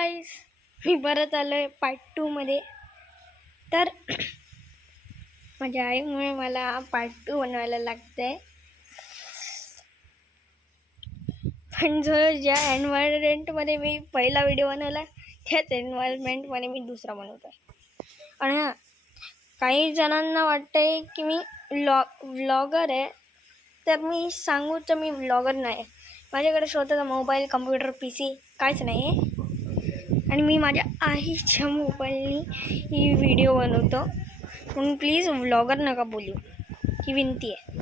गाईस, मी परत आलो आहे पार्ट 2मध्ये. तर माझ्या आईमुळे मला पार्ट 2 बनवायला लागतं आहे. पण ज्या एन्व्हायरमेंटमध्ये मी पहिला व्हिडिओ बनवला त्याच एन्व्हायरमेंटमध्ये मी दुसरा बनवतो आहे. आणि काही जणांना वाटतं आहे की मी व्लॉगर आहे, तर मी सांगू तर मी व्लॉगर नाही. माझ्याकडे स्वतःचा मोबाईल, कम्प्युटर, PC काहीच नाही आहे. आणि मी माझ्या आईच्या मोबाईलनी ही व्हिडिओ बनवतो. म्हणून प्लीज व्लॉगर नका बोलू, ही विनंती आहे.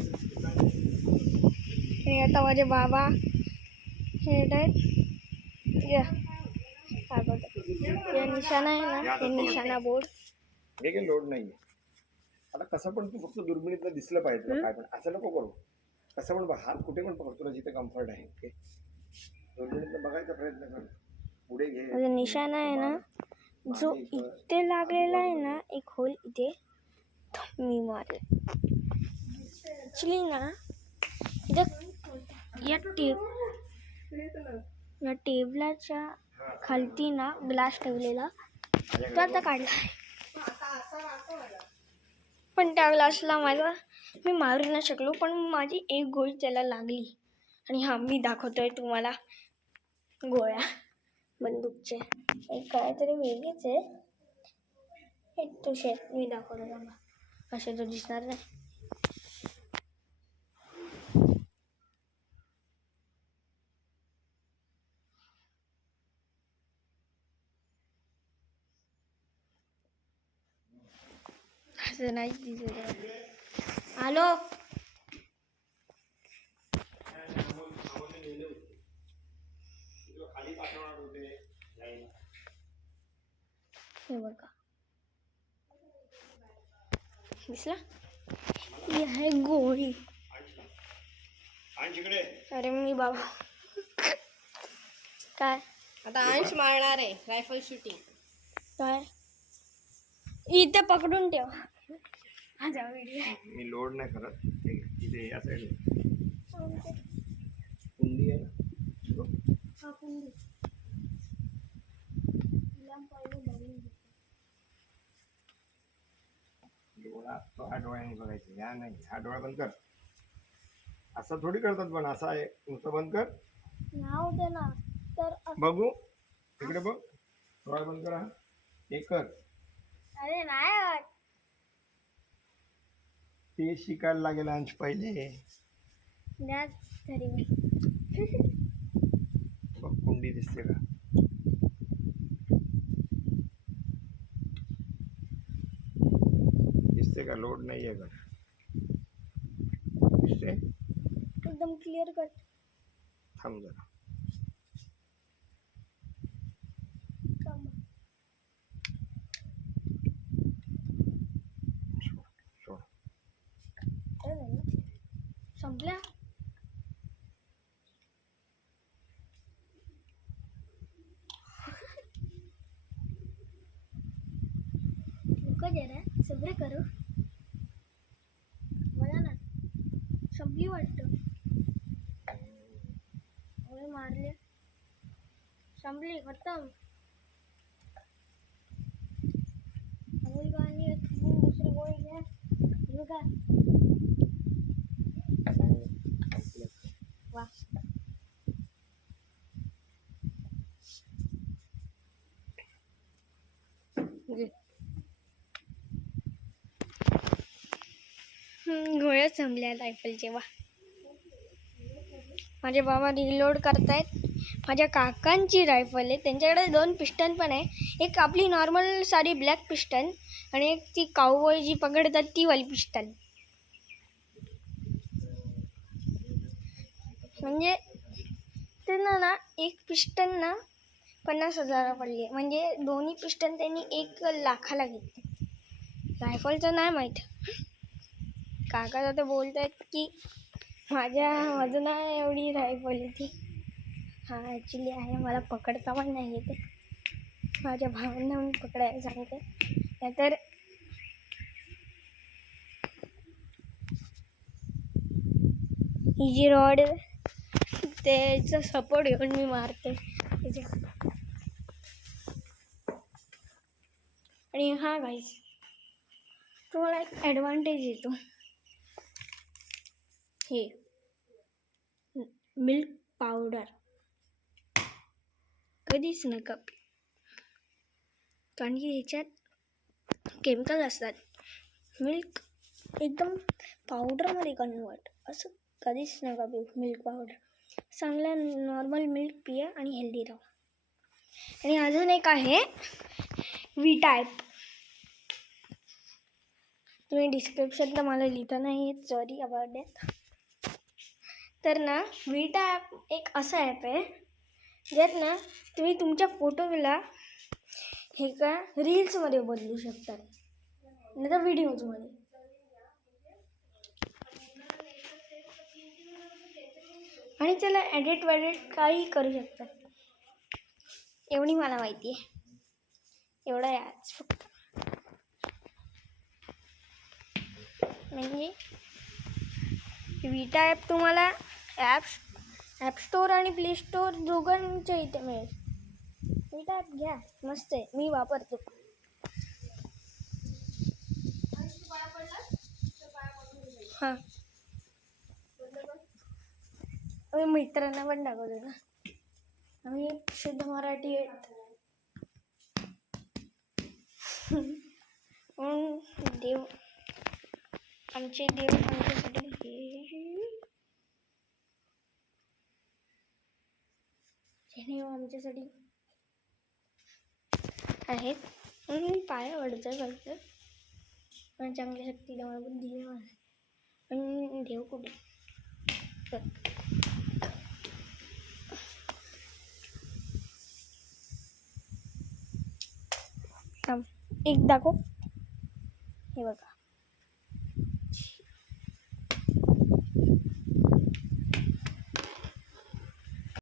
आणि आता माझे बाबा हे निशाणा आहे ना, हे निशाणा बोर्ड हे काही लोड नाहीये. आता कसं पण तू फक्त दुर्बिणीतलं दिसलं पाहिजे तुला, काय पण असं नको करू. कसं पण बघ, हात कुठे पण पकड, तुला जिथे कम्फर्ट आहे. ओके, दुर्बिणीतलं बघायचा प्रयत्न कर. पुढे घे. निशाणा आहे ना, जो इथे लागलेला आहे ना, एक होल इथे, तो मी मारेल. ॲक्च्युली ना, या टेबलाच्या खालती ना ग्लास ठेवलेला, तो आता काढला आहे. पण त्या ग्लासला मी मारू नाही शकलो, पण माझी एक गोळी त्याला लागली. आणि हा मी दाखवतोय तुम्हाला गोळ्या बंदूकचे. एक काहीतरी वेगळीच आहे. एक तुझे मी दाखवतो मला, असे तो दिसणार नाही. असं नाही दिसत. हॅलो, हे बघा, दिसला? ही आहे गोळी. अरे मी बाबा काय आता अंश मारणार आहे रायफल शूटिंग. काय इथे पकडून ठेव. मी लोड नाही करत. इथे या साईड कुंडी आहे ना, डोळा तो हा डोळ्याने बघायचं, या नाही. हा डोळा बंद कर. असं थोडी करतात, पण असं आहे. नुसतं बंद कर. नाव दे ना. तर बघू इकडे बघ, डोळा बंद करा. हे कर. अरे नाही, ते शिकायला लागेल अंश पहिले. तरी बघ, कुंडी दिसते का? दिसते का? लोड नाही आहे का? दिसते एकदम क्लिअर कट. थांब जरा. सोड. संपल्या. जरा सब्र करू. बघा ना, संपली वाटतं. मारले, संपली, खतम. दुसरी गोळी घ्या. का वा, गोळ्या संपल्या रायफलचे. वा, माझे बाबा रिलोड करतायत. माझ्या काकांची रायफल आहे, त्यांच्याकडे 2 पिस्टन पण आहे. एक आपली नॉर्मल साधी ब्लॅक पिस्टन आणि एक ती काउबॉय जी पकडतात ती वाली पिस्टन. म्हणजे त्यांना ना एक पिस्टन ना 50,000 पडली. म्हणजे दोन्ही पिस्टन त्यांनी 1 लाखाला घेतले. रायफलचं नाही माहीत. काका आता बोलत आहेत की माझ्या वजना एवढी रायफल ती. हा ॲक्च्युली आहे, मला पकडता पण नाही येते. माझ्या भावांना मी पकडायला सांगते. नाहीतर ही जी रॉड त्याचा सपोर्ट घेऊन मी मारते. आणि हा गाईस तुम्हाला एक ॲडव्हान्टेज येतो, हे मिल्क पावडर कधीच नका पिऊ. कारण की ह्याच्यात केमिकल असतात. मिल्क एकदम पावडरमध्ये कन्वर्ट, असं कधीच नका पिऊ मिल्क पावडर. चांगलं नॉर्मल मिल्क पिया आणि हेल्दी राहा. आणि अजून एक आहे विटा ॲप. तुम्ही डिस्क्रिप्शनला मला लिहिता नाही येत, सॉरी अबाउट दॅट. तर ना विटा ॲप एक असा ॲप आहे ज्यात ना तुम्ही तुमच्या फोटोला हे का रील्समध्ये बदलू शकतात, नाही तर व्हिडिओजमध्ये. आणि त्याला एडिट काही करू शकतात. एवढी मला माहिती आहे, एवढं आहे आज फक्त. म्हणजे विटा ॲप तुम्हाला ॲप स्टोअर आणि प्ले स्टोअर दोघांच्या इथे मिळेल. विटा ॲप घ्या, मस्त आहे, मी वापरतो. हां, मी मित्रांना पण दाखवतो ना, आम्ही शुद्ध मराठी आहेत. देव आमच्यासाठी हे आमच्यासाठी आहेत. म्हणून मी पाया पडतो फक्त. पण चांगल्या शक्तीला मला बुद्धी देवा. पण देव कुठे एक दाखव, हे बघा